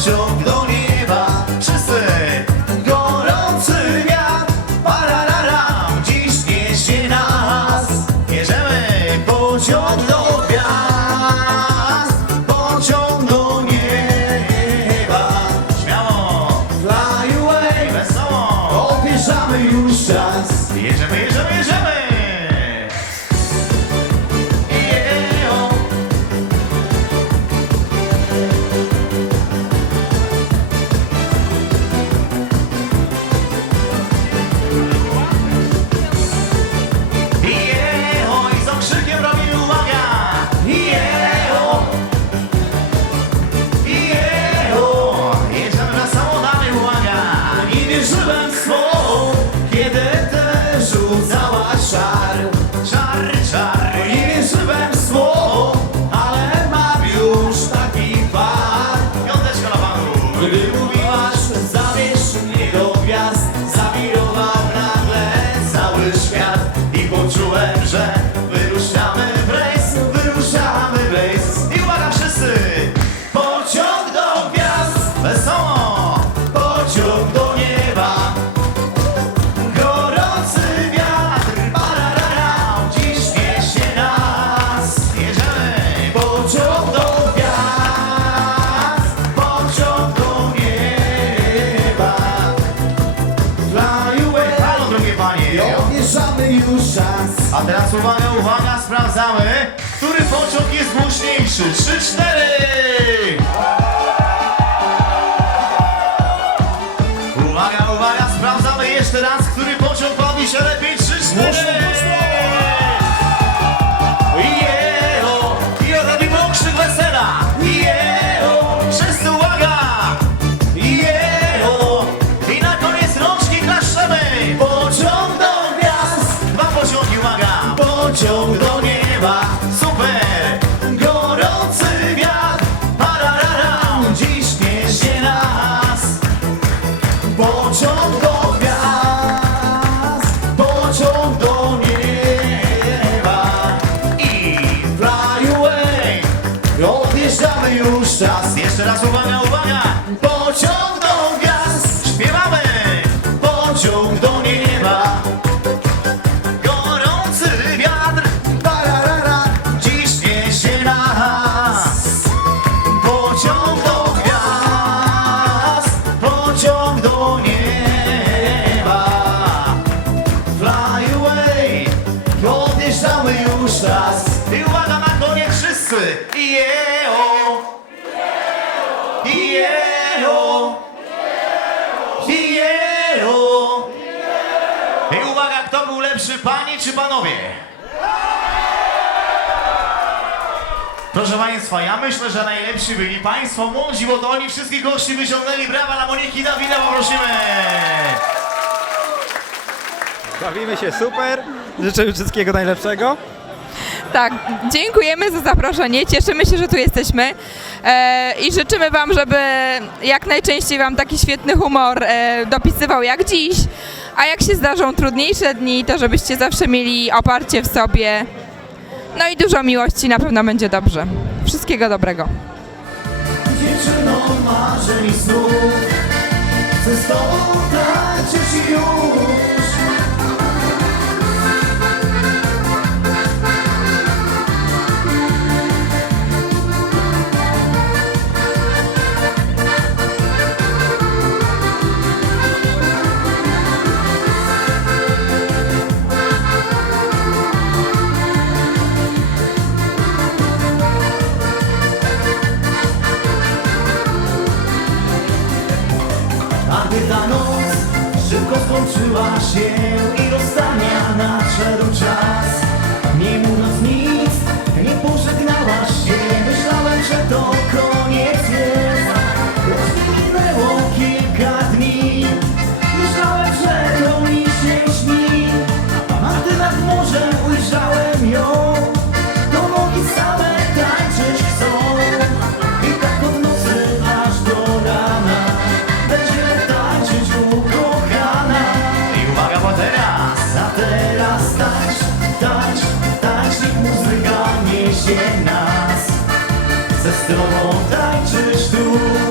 pociąg panie. Odbierzamy już czas. A teraz uwaga, uwaga, sprawdzamy, który pociąg jest głośniejszy. Trzy, cztery. Jeszcze raz uwaga, uwaga. Pociąg do gwiazd, śpiewamy. Pociąg do nieba. Gorący wiatr, pararara, dziś niesie nas. Pociąg do gwiazd, pociąg do nieba. Fly away, odjeżdżamy już raz. I uwaga na koniec wszyscy. Jeho, jeho, jeho. I uwaga, kto był lepszy, panie czy panowie? Proszę Państwa, ja myślę, że najlepsi byli Państwo młodzi, bo to oni wszystkich gości wyciągnęli. Brawa dla Moniki Dawida, poprosimy! Bawimy się super. Życzę wszystkiego najlepszego. Tak, dziękujemy za zaproszenie. Cieszymy się, że tu jesteśmy e, i życzymy Wam, żeby jak najczęściej Wam taki świetny humor e, dopisywał jak dziś. A jak się zdarzą trudniejsze dni, to żebyście zawsze mieli oparcie w sobie. No i dużo miłości, na pewno będzie dobrze. Wszystkiego dobrego. Dziewczyną marzeń i snów Chcę z się nas. Chcę z tobą tańczyć tu